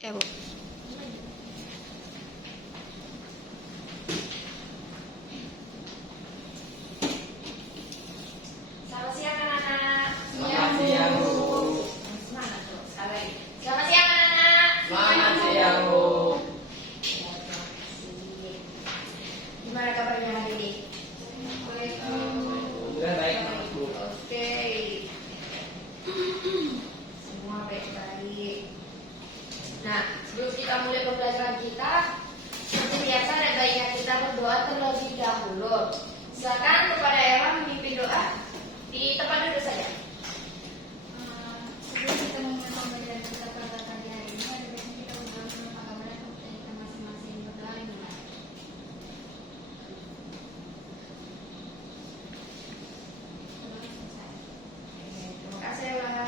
Ya, Bu. Selamat siang anak-anak. Selamat siang, Bu. Semangat tuh, sekali lagi. Selamat siang anak-anak. Selamat siang, Bu. Ya, terima kasih. Gimana kabarnya hari ini? Alhamdulillah baik, Bu. Oke. Semua baik-baik. Nah, sebelum kita mulai pembelajaran kita, seperti biasa ada baiknya kita berdoa terlebih dahulu. Silakan kepada Ella memimpin doa di tempat duduk saja. Sebelum kita memulai pembelajaran kita pada pagi hari ini, ada baiknya kita berdoa sama Pak Kabar dan kita masing-masing berdoa yang benar. Berdoa selesai. Terima kasih Ella.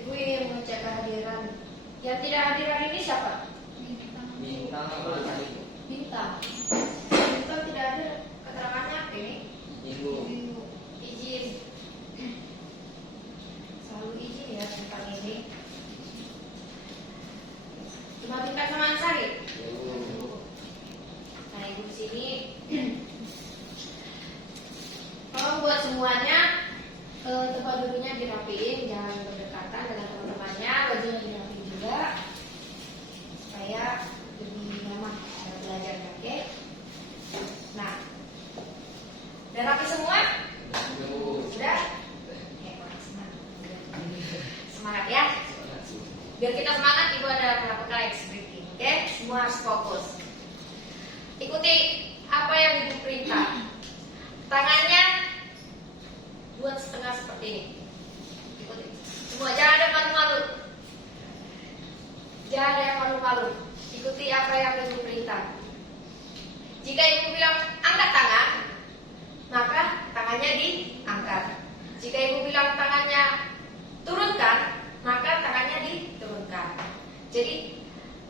Ibu ingin mengecek kehadiran. Yang tidak hadir hari ini siapa? Bintang apa tadi, Bu? Bintang. Bintang tidak ada keterangannya apa ini? Ibu. Izin. Selalu izin ya tentang ini. Cuma Bintang sama Ansari. Ibu. Nah, ibu di sini tolong buat semuanya tempat duduknya dirapiin, jangan berdekatan dengan teman-temannya, bajunya dirapiin juga supaya lebih nyaman belajar, oke? Nah, udah rapi semua? Ibu. Sudah? Oke, semangat. Semangat ya. Biar kita semangat, ibu ada beberapa kali speaking, oke? Semua harus fokus. Ikuti apa yang ibu perintah. Tangannya buat setengah seperti ini. Ikuti. Semua jangan ada malu-malu. Jangan ada yang malu-malu. Ikuti apa yang ibu perintah. Jika ibu bilang angkat tangan, maka tangannya diangkat. Jika ibu bilang tangannya turunkan, maka tangannya diturunkan. Jadi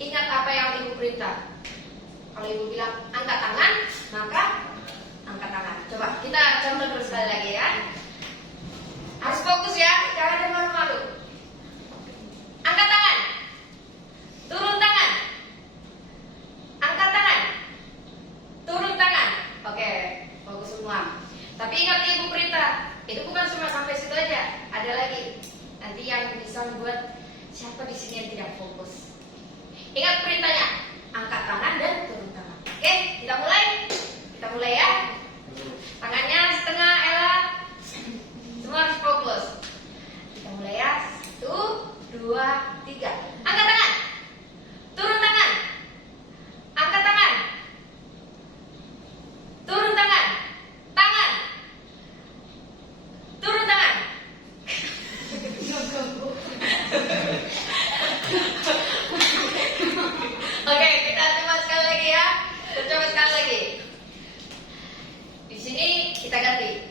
ingat apa yang ibu perintah. Kalau ibu bilang angkat tangan, maka angkat tangan. Coba kita contoh dulu sekali lagi ya. Harus fokus ya, jangan ada malu-malu. Angkat tangan. Turun tangan. Angkat tangan. Turun tangan. Oke, fokus semua. Tapi ingat ibu perintah, itu bukan cuma sampai situ aja. Ada lagi. Nanti yang bisa membuat siapa di sini yang tidak fokus. Ingat perintahnya, angkat tangan dan turun tangan. Oke, kita mulai. Kita mulai ya. Tangannya setengah, Ella. Semua harus fokus. Kita mulai ya. 1, 2, 3. Angkat tangan. Turun tangan. Angkat tangan. Turun tangan. Tangan. Turun tangan. Oke, kita coba sekali lagi ya. Kita coba sekali lagi. Di sini kita ganti.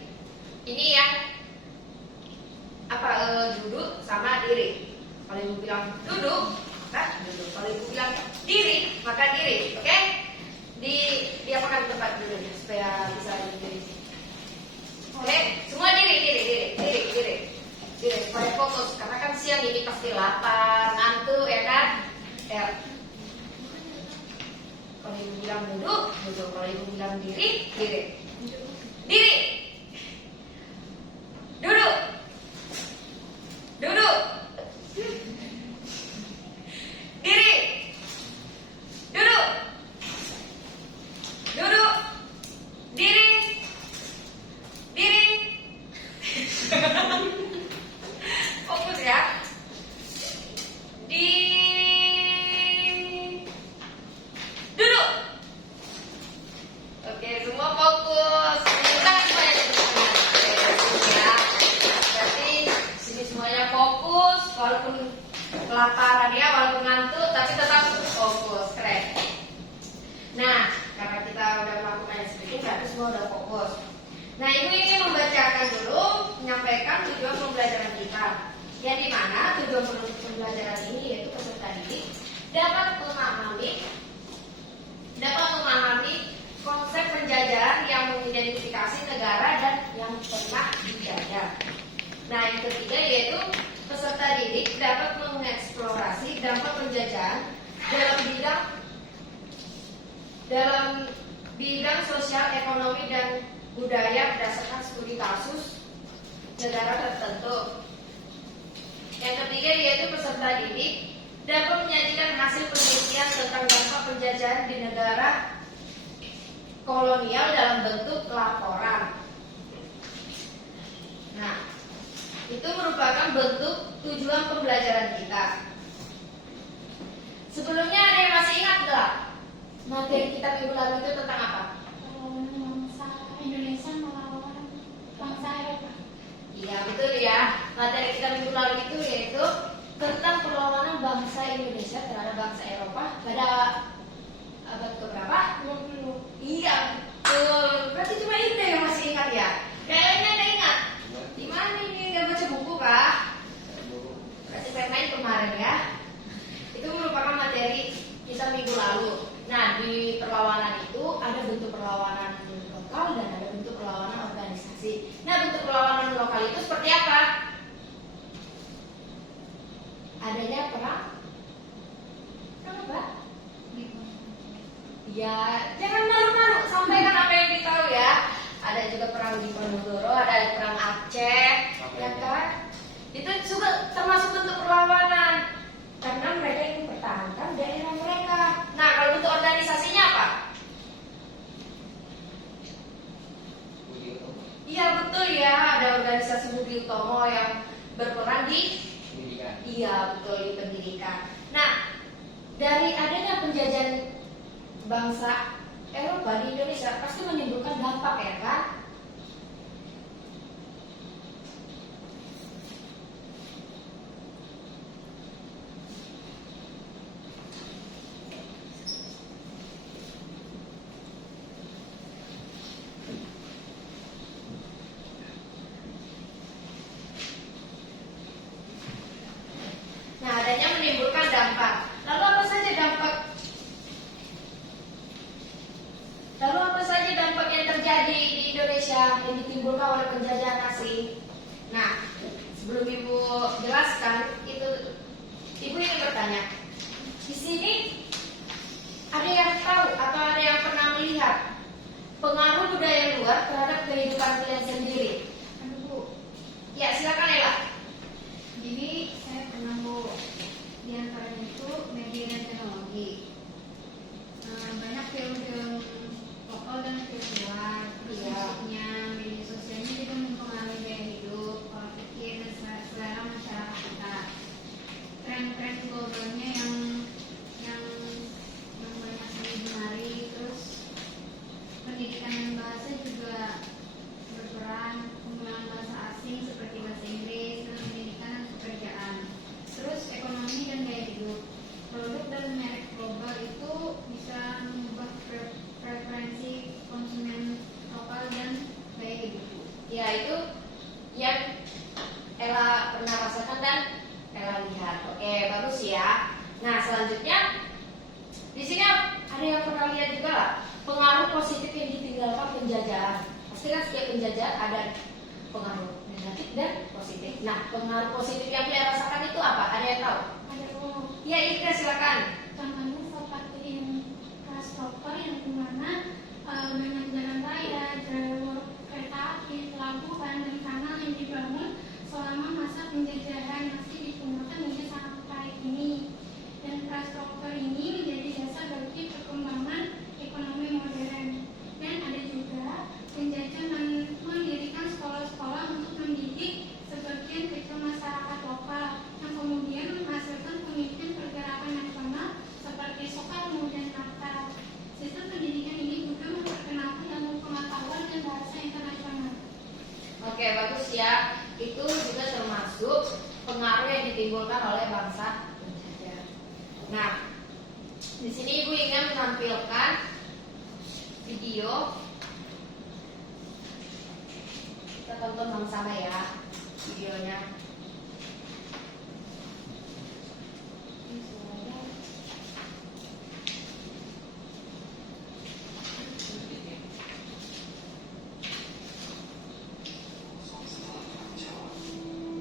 Ini yang duduk sama diri. Kalau ibu bilang duduk, maka duduk. Kalau ibu bilang diri, maka diri. Oke? Diapakan tempat duduk supaya bisa berdiri. Oke? Semua diri. Supaya fokus. Karena kan siang ini pasti lapar, ngantuk, ya kan? Ya. Kalau ibu bilang duduk. Kalau ibu bilang diri. Diri. Duduk. Diri. Duduk. Diri. Fokus ya. Duduk. Oke, semua fokus. Tangan semuanya di tangan. Oke, ya. Berarti sini semuanya fokus, walaupun kelaparan ya, walaupun ngantuk, tapi tetap fokus. Keren. Nah, karena kita udah melakukan speaking, berarti semua udah fokus. Nah, ibu ingin membacakan dulu, menyampaikan tujuan pembelajaran kita. Yang dimana tujuan pembelajaran ini yaitu peserta didik dapat memahami konsep penjajahan yang mengidentifikasi negara dan yang pernah dijajah. Nah, yang ketiga yaitu peserta didik dapat mengeksplorasi dan dampak penjajahan dalam bidang sosial, ekonomi, dan budaya berdasarkan studi kasus negara tertentu. Yang ketiga yaitu peserta didik dapat menyajikan hasil penelitian tentang dampak penjajahan di negara kolonial dalam bentuk laporan. Nah, itu merupakan bentuk tujuan pembelajaran kita. Sebelumnya ada yang masih ingat nggak materi kita minggu lalu itu tentang apa? Bangsa Indonesia melawan bangsa Eropa. Iya betul ya. Materi kita minggu lalu itu yaitu tentang perlawanan bangsa Indonesia terhadap bangsa Eropa pada abad keberapa? 20. Iya betul. Berarti cuma itu yang masih ingat ya. Yang lainnya nggak ingat? Di mana ini? Nggak baca buku kah? Berarti main kemarin ya. Itu merupakan materi kita minggu lalu. Nah, di perlawanan itu ada bentuk perlawanan lokal dan ada bentuk perlawanan organisasi. Nah, bentuk perlawanan lokal itu seperti apa? Adanya perang apa? Ya, jangan malu-malu, sampaikan apa yang ditahu ya. Ada juga perang di Diponegoro, ada perang Aceh, ya kan? Itu juga termasuk bentuk perlawanan. Karena mereka ingin mempertahankan daerah mereka. Nah, kalau bentuk organisasinya apa? Iya betul ya, ada organisasi Budi Utomo yang berperan di pendidikan. Iya betul di pendidikan. Nah, dari adanya penjajahan bangsa Eropa di Indonesia pasti menimbulkan dampak ya kan? Nah, adanya menimbulkan dampak. Lalu apa saja dampak yang terjadi di Indonesia yang ditimbulkan oleh penjajahan asing? Nah, sebelum Ibu jelaskan, itu Ibu ingin bertanya. Di sini ada yang tahu atau ada yang pernah melihat pengaruh budaya luar terhadap kehidupan kalian sendiri? Aduh Bu, Ya, silakan Ella. jadi saya pernah Bu, di antaranya itu media dan teknologi. Banyak film-film lokal dan film luar, terus Iya. musiknya, media sosialnya juga mempengaruhi gaya hidup, pola pikir, dan selera masyarakat kita. Tren-tren globalnya yang banyak digemari, terus pendidikan dan bahasa juga berperan, penggunaan bahasa asing seperti bahasa Inggris dalam pendidikan dan pekerjaan. Terus ekonomi dan gaya hidup, produk dan merek global itu bisa mengubah preferensi konsumen lokal dan gaya hidup. Ya, itu yang Ella pernah rasakan dan Ella lihat. Oke, bagus ya. Nah, selanjutnya di sini ada yang pernah lihat juga lah pengaruh positif yang ditinggalkan penjajahan. Pasti kan setiap penjajahan ada pengaruh negatif dan positif. Nah, pengaruh positif yang kalian rasakan itu apa? Ada yang tahu? Ada Bu, Ya, Ika silakan. contohnya seperti infrastruktur yang dimana banyak jalan raya, jalur kereta api, pelabuhan, dan kanal yang dibangun selama masa penjajahan masih digunakan hingga sampai ini. Dan infrastruktur ini menjadi dasar bagi perkembangan ekonomi modern. Dan ada juga penjajah mendirikan sekolah-sekolah untuk mendidik sebagian kecil masyarakat lokal yang kemudian menghasilkan pemimpin pergerakan nasional seperti Soekarno dan Hatta. Sistem pendidikan ini juga memperkenalkan ilmu pengetahuan dan bahasa internasional. Oke, bagus ya. Itu juga termasuk pengaruh yang ditimbulkan oleh bangsa penjajah. Nah, di sini Ibu ingin menampilkan video. Kita tonton sama-sama ya videonya.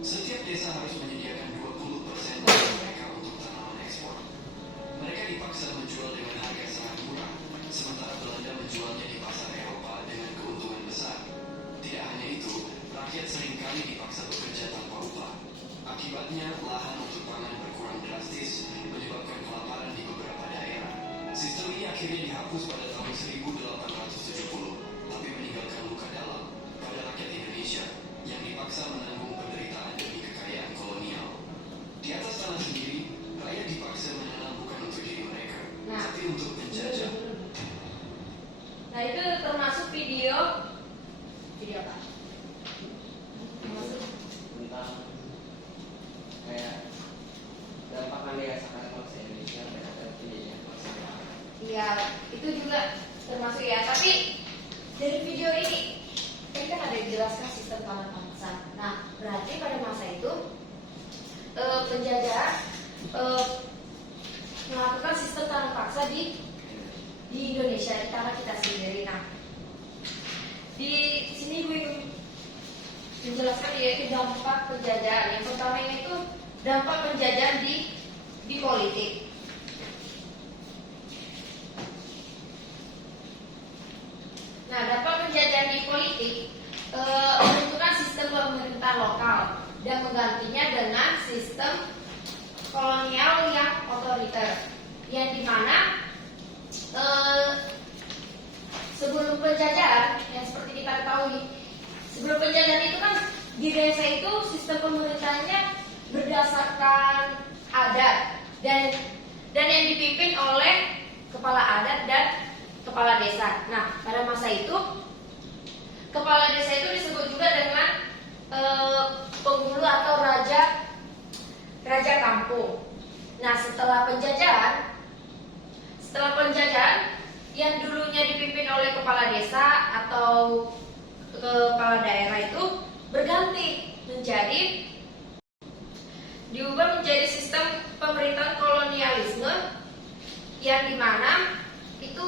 Setiap desa harus menyediakan 20% dari mereka untuk tanaman ekspor Akibatnya, lahan untuk pangan berkurang drastis, menyebabkan kelaparan di beberapa daerah. Sistem ini akhirnya dihapus pada tahun 1870, tapi meninggalkan luka dalam pada rakyat Indonesia yang dipaksa menanggung penderitaan demi kekayaan kolonial. Di atas tanah sendiri, rakyat dipaksa menanam bukan untuk diri mereka, tapi untuk penjajah. Nah itu termasuk video apa? Termasuk tentang kayak dampak yang dirasakan bangsa Indonesia terhadap dirinya bangsa. Iya, itu juga termasuk ya. Tapi dari video ini kan ada dijelaskan sistem tanah bangsa. Nah, berarti pada masa itu penjajah melakukan sistem tanah bangsa di Indonesia, di tanah kita sendiri. Nah, di sini gue menjelaskan yaitu dampak penjajahan. Yang pertama itu dampak penjajahan di politik. Nah, dampak penjajahan di politik menentukan sistem pemerintah lokal dan menggantinya dengan sistem kolonial yang otoriter, yang dimana sebelum penjajahan, yang seperti kita ketahui, sebelum penjajahan itu kan di desa itu sistem pemerintahnya berdasarkan adat dan yang dipimpin oleh kepala adat dan kepala desa. Nah, pada masa itu kepala desa itu disebut juga dengan penghulu atau raja kampung. Nah, setelah penjajahan yang dulunya dipimpin oleh kepala desa atau kepala daerah itu berganti diubah menjadi sistem pemerintahan kolonialisme yang dimana itu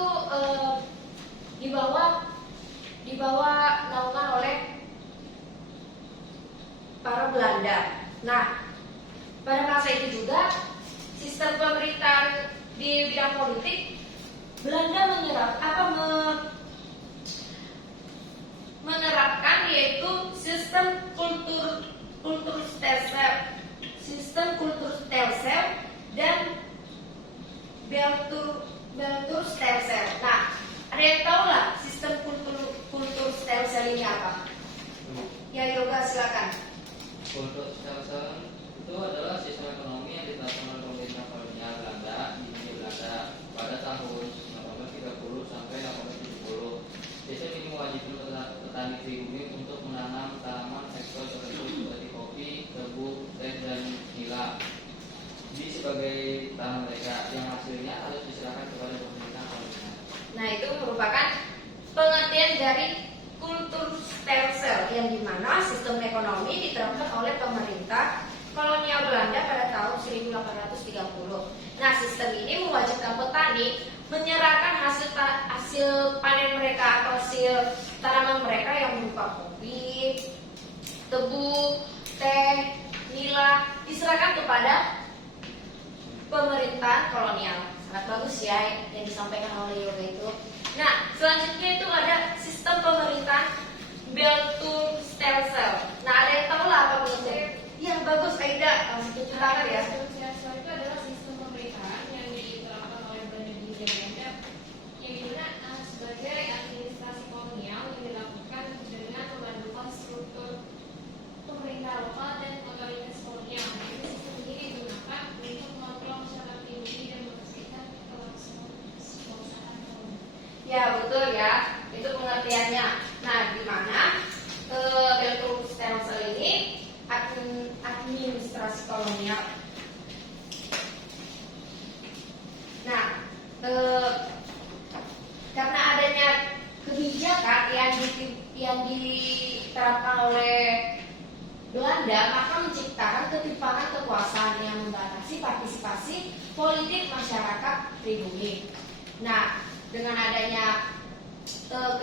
dibawa naungan oleh para Belanda. Nah, pada masa itu juga sistem pemerintahan di bidang politik Belanda menerapkan yaitu sistem kulturstelsel dan Belturstelsel. Nah, ada yang tahu lah sistem kulturstelsel ini apa? Ya, Yoga silakan. Kultur stelsel itu adalah sistem ekonomi yang diterapkan oleh pemerintah kolonial Belanda di Hindia Belanda pada tahun 1830 sampai 1870. Sistem ini mewajibkan petani pribumi untuk menanam tanaman sektor tertentu seperti kopi, tebu, teh, dan nila sebagai tanah mereka yang hasilnya harus diserahkan kepada pemerintah kolonial. Nah, itu merupakan pengertian dari kulturstelsel yang dimana sistem ekonomi diterapkan oleh pemerintah kolonial Belanda pada tahun 1830. Nah, sistem ini mewajibkan petani menyerahkan hasil panen mereka atau hasil tanaman mereka yang berupa kopi, tebu, teh, nila diserahkan kepada pemerintah kolonial. Sangat bagus ya yang disampaikan oleh Yoga itu. Nah, selanjutnya itu ada sistem pemerintahan Belturstelsel. Nah, ada yang tahu lah apa maksudnya? Iya, bagus Aida. Tunjuk tangan ya. Belturstelsel itu adalah sistem pemerintahan yang diterapkan oleh Belanda di Hindia Belanda yang dimana sebagai administrasi kolonial yang dilakukan dengan membantukan struktur pemerintah lokal dan otoritas kolonial. Jadi sistem ini digunakan untuk mengontrol masyarakat pribumi dan memastikan kelangsungan kekuasaan kolonial. Ya, betul ya. Itu pengertiannya. Nah, di mana Belturstelsel ini administrasi kolonial. Nah, karena adanya kebijakan yang diterapkan oleh Belanda, maka menciptakan ketimpangan kekuasaan yang membatasi partisipasi politik masyarakat pribumi. Nah, dengan adanya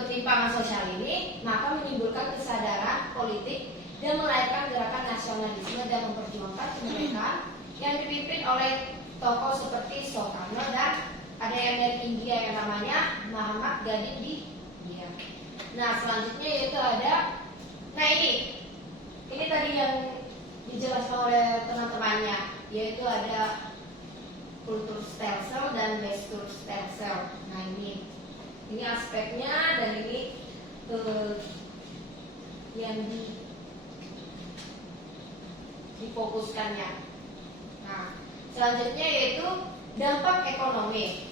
ketimpangan sosial ini, maka menimbulkan kesadaran politik dan melahirkan gerakan nasionalisme dan memperjuangkan kemerdekaan yang dipimpin oleh tokoh seperti Soekarno dan ada yang dari India yang namanya Mahatma Gandhi di India. Nah, selanjutnya yaitu ada, nah ini tadi yang dijelaskan oleh teman-temannya, yaitu ada kultur stelsel dan gestur stelsel. Nah ini aspeknya dan ini yang difokuskannya. Nah, selanjutnya yaitu dampak ekonomi.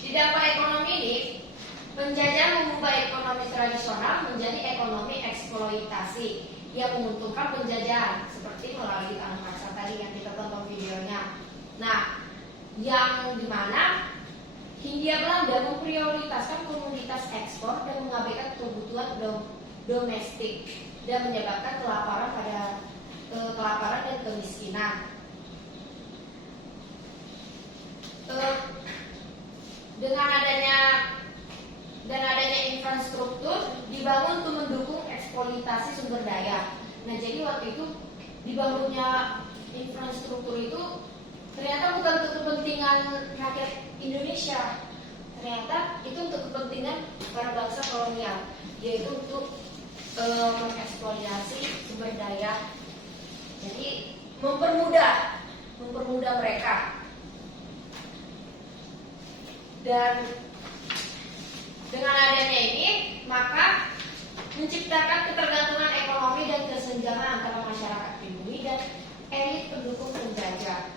Di dampak ekonomi ini, penjajah mengubah ekonomi tradisional menjadi ekonomi eksploitasi yang menguntungkan penjajahan, seperti melalui tanah paksa tadi yang kita tonton videonya. Nah, yang dimana Hindia Belanda memprioritaskan komoditas ekspor dan mengabaikan kebutuhan domestik dan menyebabkan kelaparan dan kemiskinan. Dengan adanya infrastruktur dibangun untuk mendukung eksploitasi sumber daya. Nah, jadi waktu itu dibangunnya infrastruktur itu ternyata bukan untuk kepentingan rakyat Indonesia, ternyata itu untuk kepentingan para bangsa kolonial, yaitu untuk mengeksploitasi sumber daya. Jadi mempermudah mereka. Dan dengan adanya ini, maka menciptakan ketergantungan ekonomi dan kesenjangan antara masyarakat pribumi dan elit pendukung penjajah.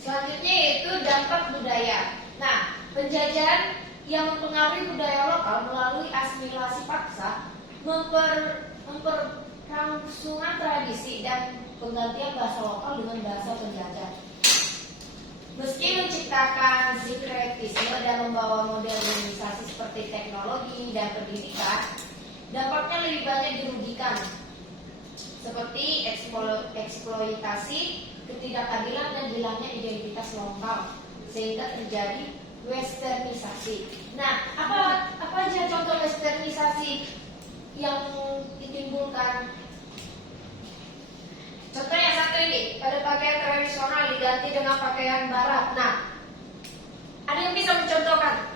Selanjutnya yaitu dampak budaya. Nah, penjajahan yang mempengaruhi budaya lokal melalui asimilasi paksa, memperlangsungan tradisi dan penggantian bahasa lokal dengan bahasa penjajah. Meski menciptakan sinkretisme dan membawa modernisasi seperti teknologi dan pendidikan, dampaknya lebih banyak dirugikan, seperti eksploitasi, ketidakadilan dan hilangnya identitas lokal, sehingga terjadi westernisasi. Nah, apa aja contoh westernisasi yang ditimbulkan? Contohnya satu ini, pada pakaian tradisional diganti dengan pakaian barat. Nah, ada yang bisa mencontohkan?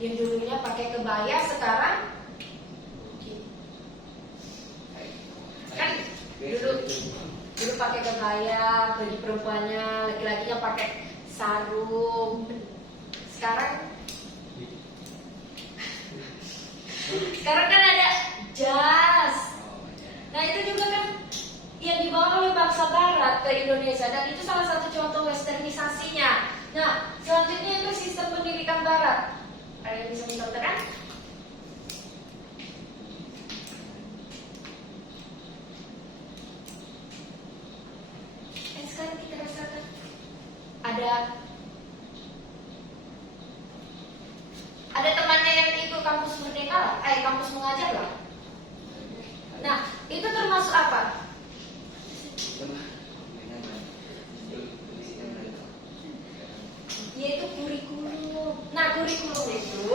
Yang dulunya pakai kebaya, sekarang kan dulu pakai kebaya, bagi perempuannya, laki-lakinya pakai sarung. Sekarang kan ada jas. Nah, itu juga kan yang dibawa oleh bangsa barat ke Indonesia, dan itu salah satu contoh westernisasinya. Nah, selanjutnya itu sistem pendidikan barat. Ada yang bisa mencontohkan? Sekarang kita rasakan ada temannya yang ikut kampus merdeka, kampus mengajar lah. Nah, itu termasuk apa? Yaitu kurikulum. Nah, kurikulum itu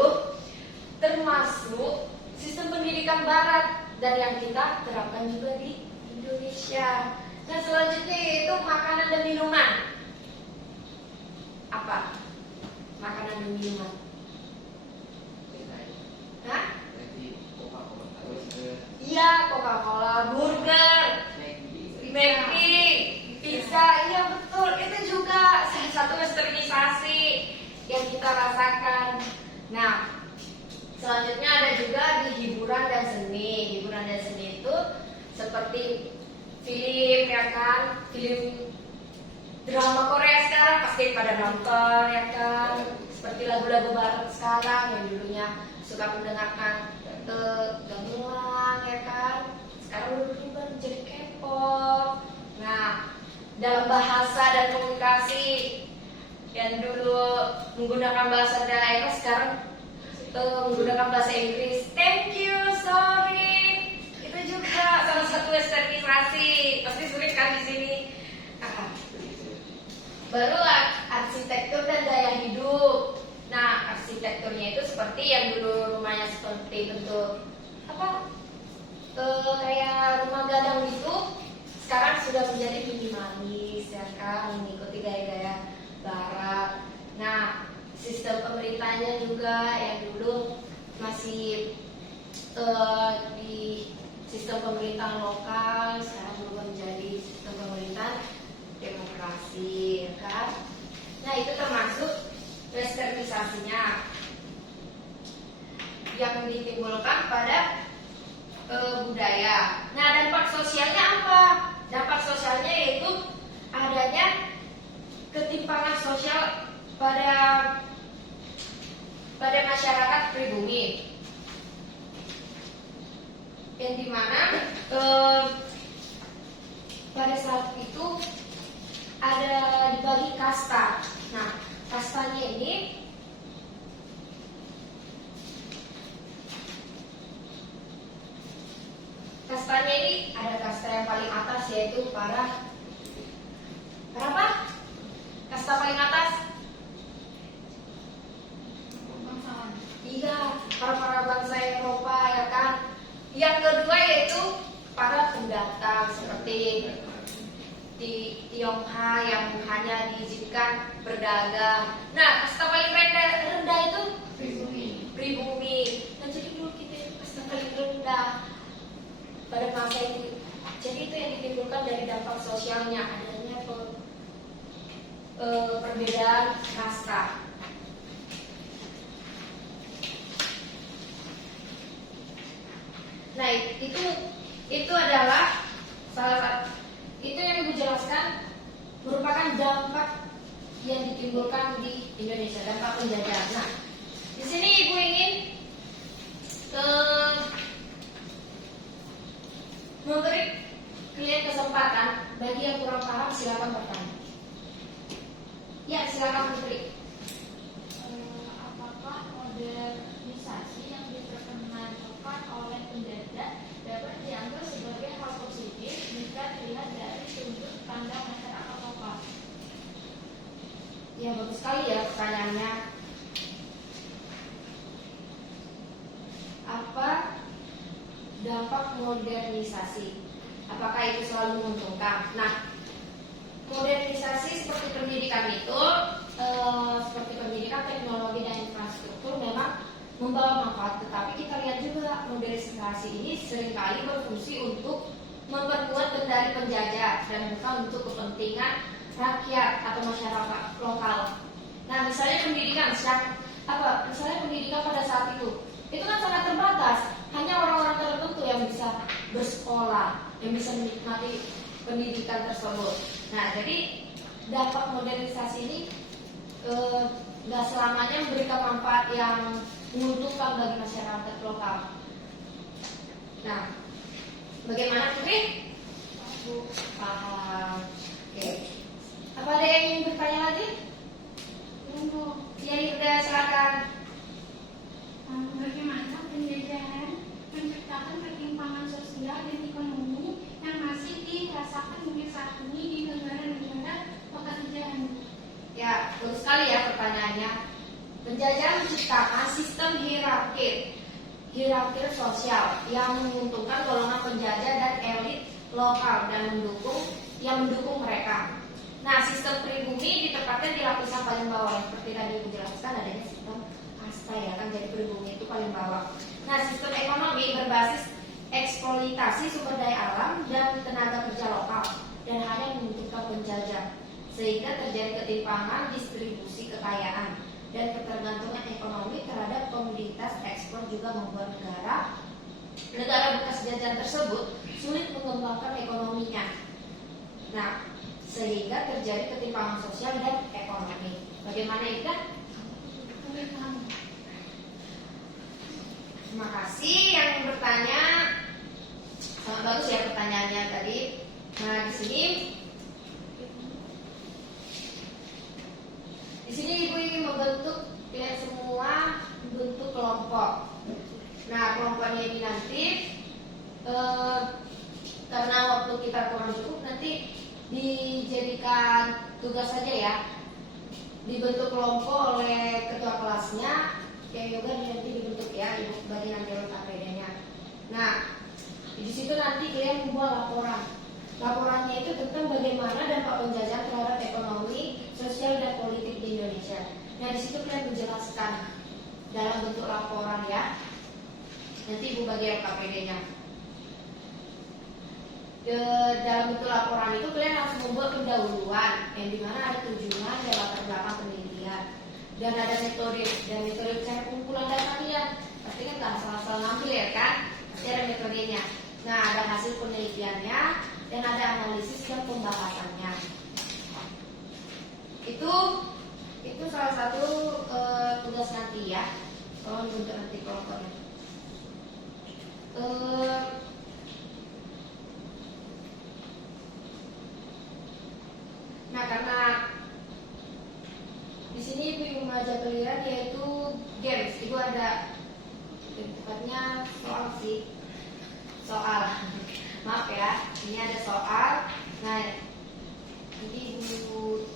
termasuk sistem pendidikan barat dan yang kita terapkan juga di Indonesia. Nah, selanjutnya yaitu makanan dan minuman. Apa? Makanan dan minuman. Hah? Iya, Coca-Cola, burger, McD, pizza, iya betul. Itu juga salah satu westernisasi yang kita rasakan. Nah, selanjutnya ada juga di hiburan dan seni. Hiburan dan seni itu seperti film, ya kan? Film drama Korea sekarang pasti pada nonton, ya kan? Seperti lagu-lagu barat sekarang yang dulunya suka mendengarkan gamelan, ya kan? Sekarang udah berubah menjadi K-pop. Nah, dalam bahasa dan komunikasi yang dulu menggunakan bahasa daerah sekarang menggunakan bahasa Inggris. Thank you, sorry. Itu juga salah satu westernisasi. Pasti sulit kan di sini. Baru arsitektur dan gaya hidup. Nah, arsitekturnya itu seperti yang dulu rumahnya seperti bentuk kayak rumah gadang gitu. Sekarang sudah menjadi minimalis, ya kan, mengikuti gaya-gaya barat. Nah, sistem pemerintahnya juga yang dulu masih di sistem pemerintahan lokal, sekarang berubah menjadi sistem pemerintahan demokrasi, ya kan? Nah, itu termasuk westernisasinya yang ditimbulkan pada budaya. Nah, dampak sosialnya apa? Dampak sosialnya yaitu adanya ketimpangan sosial pada masyarakat pribumi, yang dimana pada saat itu ada dibagi kasta. Nah, kastanya ini ada kasta yang paling atas, yaitu para apa? Kasta paling atas? Bangsawan. Iya, para bangsa Eropa, ya kan. Yang kedua yaitu para pendatang seperti di Tionghoa yang hanya diizinkan berdagang. Nah, kasta paling rendah itu pribumi. Nah, jadi dulu kita itu kasta paling rendah pada masa itu. Jadi itu yang ditimbulkan dari dampak sosialnya, adanya perbedaan kasta. Nah, itu adalah salah satu, itu yang Ibu jelaskan merupakan dampak yang ditimbulkan di Indonesia, dampak penjajahan. Nah, di sini Ibu ingin memberi kalian kesempatan, bagi yang kurang paham silakan bertanya. Ya, silakan Putri. Apakah modernisasi yang diperkenalkan oleh penjajah dapat dianggap sebagai hal positif jika dilihat dari sudut pandang masyarakat lokal? Ya, bagus sekali ya pertanyaannya. Apa dampak modernisasi? Apakah itu selalu menguntungkan? Nah, modernisasi seperti pendidikan itu, seperti pendidikan, teknologi dan infrastruktur memang membawa manfaat. Tetapi kita lihat juga modernisasi ini seringkali berfungsi untuk memperkuat kendali penjajah dan bukan untuk kepentingan rakyat atau masyarakat lokal. Nah, misalnya pendidikan, misalnya pendidikan pada saat itu kan sangat terbatas. Hanya orang-orang tertentu yang bisa bersekolah, yang bisa menikmati pendidikan tersebut. Nah, jadi dampak modernisasi ini nggak selamanya memberikan manfaat yang menguntungkan bagi masyarakat lokal. Nah, bagaimana Putri? Paham. Oke. Apa ada yang ingin bertanya lagi? Ya, Yudha, silakan. Bagaimana penjajahan menciptakan ketimpangan sosial dan ekonomi yang masih dirasakan hingga saat ini di negara-negara pekerjaan? Ya, bagus sekali ya pertanyaannya. Penjajahan menciptakan sistem hierarki sosial yang menguntungkan golongan penjajah dan elit lokal dan mendukung mereka. Nah, sistem pribumi ditempatkan di lapisan paling bawah, seperti tadi Ibu jelaskan adanya sistem kasta, ya kan, jadi pribumi itu paling bawah. Nah, sistem ekonomi berbasis eksploitasi sumber daya alam dan tenaga kerja lokal dan hanya menguntungkan penjajah, sehingga terjadi ketimpangan distribusi kekayaan dan ketergantungan ekonomi terhadap komoditas ekspor juga membuat negara bekas jajahan tersebut sulit mengembangkan ekonominya. Nah, sehingga terjadi ketimpangan sosial dan ekonomi. Bagaimana itu? Terima kasih yang bertanya. Sangat bagus ya pertanyaannya tadi. Nah, di sini Ibu ingin membentuk kalian semua bentuk kelompok. Nah, kelompoknya ini nanti karena waktu kita kurang cukup, nanti dijadikan tugas saja ya. Dibentuk kelompok oleh ketua kelasnya, yang juga nanti dibentuk ya, Ibu bagi nanti APD-nya. Nah, di situ nanti kalian membuat laporan. Laporannya itu tentang bagaimana dampak penjajahan terhadap ekonomi, sosial dan politik di Indonesia. Nah, di situ kalian menjelaskan dalam bentuk laporan ya. Nanti Ibu bagi LKPD-nya. Dalam bentuk laporan itu kalian harus membuat pendahuluan yang dimana ada tujuan dan latar belakang penelitian dan ada metode cara pengumpulan data kalian. Pasti kan nggak asal-asal ngambil ya kan? Pasti ada metodenya. Nah, ada hasil penelitiannya dan ada analisis dan pembahasannya. Itu salah satu tugas nanti ya. Tolong dibentuk nanti kelompoknya. Nah, karena di sini Ibu mengajak kalian yaitu games. Ibu ada tepatnya soal. Maaf ya, ini ada soal. Nah, ini Ibu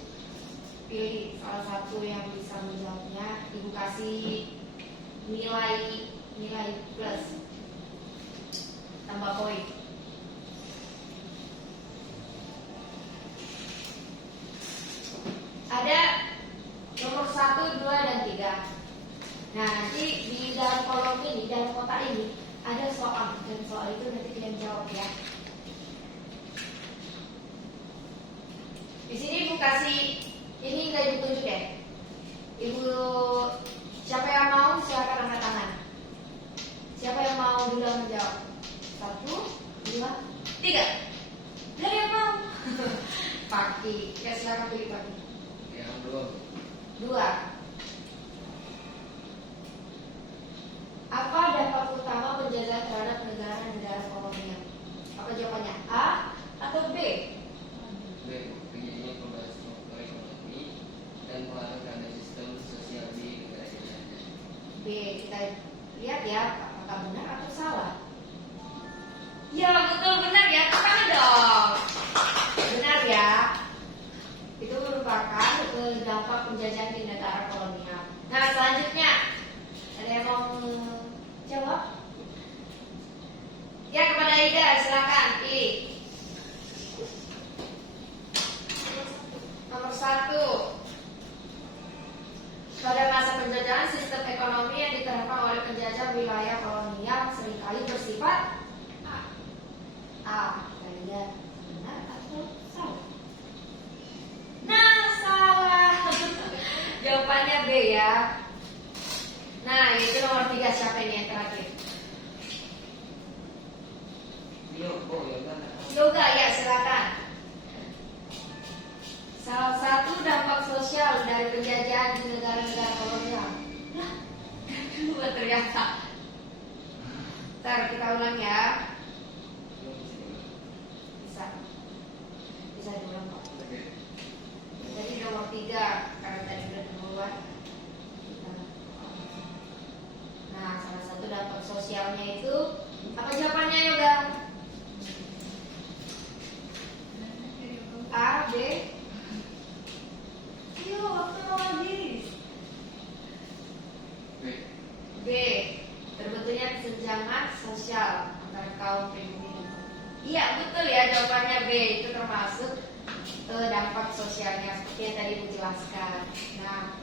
pilih salah satu yang bisa menjawabnya. Ibu kasih nilai plus tambah poin. Ada nomor 1, 2, dan 3. Nah, nanti di dalam kolom ini, dalam kotak ini ada soal, dan soal itu nanti kalian jawab ya. Di sini Ibu kasih, ini nggak Ibu tunjuk ya. Ibu, siapa yang mau silakan angkat tangan. Siapa yang mau duluan menjawab? 1, 2, 3. Ada yang mau? Pagi, ya silakan pilih Pagi. Yang belum. 2. Apa dampak utama penjajahan terhadap negara-negara kolonial? Apa jawabannya? A atau B? B. Terjadinya perubahan struktur ekonomi dan pengaruh terhadap sistem sosial di negara kita. B. Kita lihat ya, apakah benar atau salah? Ya, betul benar ya. Tekan dong. Benar ya. Itu merupakan dampak penjajahan di negara kolonial. Nah, selanjutnya ada yang mau jawab? Ya, kepada Ida silakan pilih. Nomor 1. Pada masa penjajahan, sistem ekonomi yang diterapkan oleh penjajah wilayah kolonial seringkali bersifat A. Kita lihat benar atau salah? Nah, salah. Jawabannya B ya. Nah, itu nomor 3. Siapa ini yang terakhir? Yoga, ya silakan. Salah satu dampak sosial dari penjajahan di negara-negara kolonial. Lah, dua ternyata. Ntar kita ulang ya. Bisa diulang Pak. Jadi nomor 3 karena tadi sudah duluan. Nah, salah satu dampak sosialnya itu apa jawabannya Yoga? A, B. Yuk, waktu mau habis. B. Terbentuknya kesenjangan sosial antara kaum pribumi. Iya, betul ya jawabannya B. Itu termasuk dampak sosialnya seperti yang tadi dijelaskan. Nah,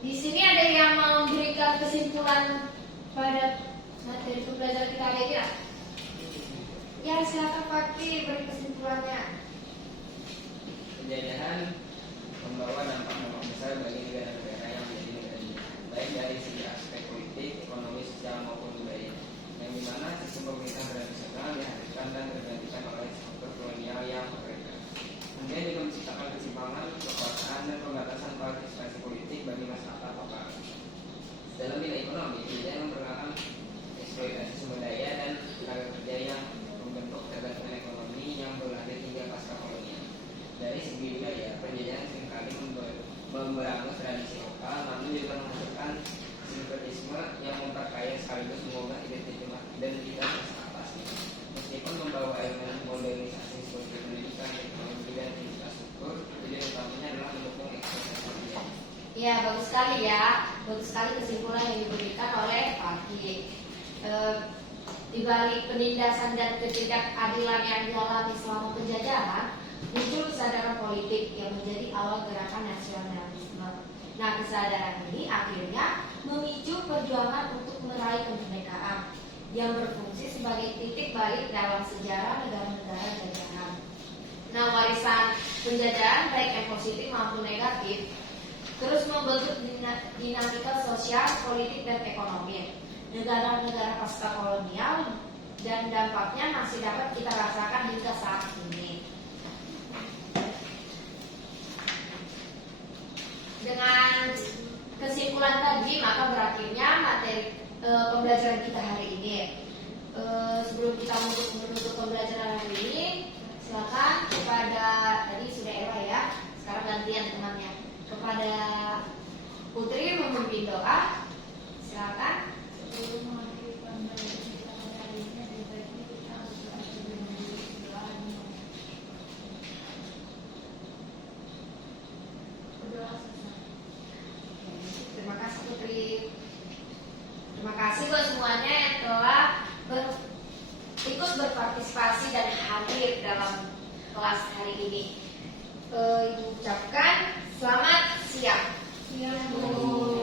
di sini ada yang memberikan kesimpulan pada materi pembelajaran kita hari ini. Ya, silakan Fakih beri kesimpulannya. Penjajahan membawa dampak besar bagi negara-negara yang menjadi negara jiran, baik dari segi aspek politik, ekonomi, sosial maupun budaya, yang dimana sistem pemerintahan tradisional dihadirkan dan tergantikan oleh struktur kolonial yang beragam. Kemudian juga menciptakan ketimpangan, kekuasaan, dan pembatasan partisipasi politik bagi masyarakat lokal. Dalam bidang ekonomi, penjajahan memperkenalkan eksploitasi sumber daya dan tenaga kerja yang membentuk ketergantungan ekonomi yang berlanjut hingga pasca kolonial. Dari segi budaya, penjajahan seringkali memberangus tradisi lokal, namun juga menghasilkan sinkretisme yang memperkaya sekaligus mengubah identitas masyarakat asli. Meskipun membawa elemen modernisasi seperti pendidikan, teknologi, dan infrastruktur, tujuan utamanya adalah mendukung eksploitasi budaya. Ya, bagus sekali ya. Bagus sekali kesimpulan yang diberikan oleh Fakih. Di balik penindasan dan ketidakadilan yang dialami selama penjajahan, muncul kesadaran politik yang menjadi awal gerakan nasionalisme. Nah, kesadaran ini akhirnya memicu perjuangan untuk meraih kemerdekaan yang berfungsi sebagai titik balik dalam sejarah negara-negara jajahan. Nah, warisan penjajahan baik yang positif maupun negatif terus membentuk dinamika sosial, politik, dan ekonomi negara-negara pasca kolonial, dan dampaknya masih dapat kita rasakan hingga saat ini. Dengan kesimpulan tadi, maka berakhirnya materi pembelajaran kita hari ini. Sebelum kita menutup pembelajaran hari ini, silakan kepada, tadi sudah Ella ya, sekarang gantian temannya, kepada Putri memimpin doa. Silakan. Sebelum mengakhiri pembelajaran kita pada hari ini, ada baiknya kita berdoa terlebih dahulu. Berdoa selesai. Terima kasih Putri. Terima kasih buat semuanya yang telah ikut berpartisipasi dan hadir dalam kelas hari ini. Ibu ucapkan selamat siang. Siang, Bu.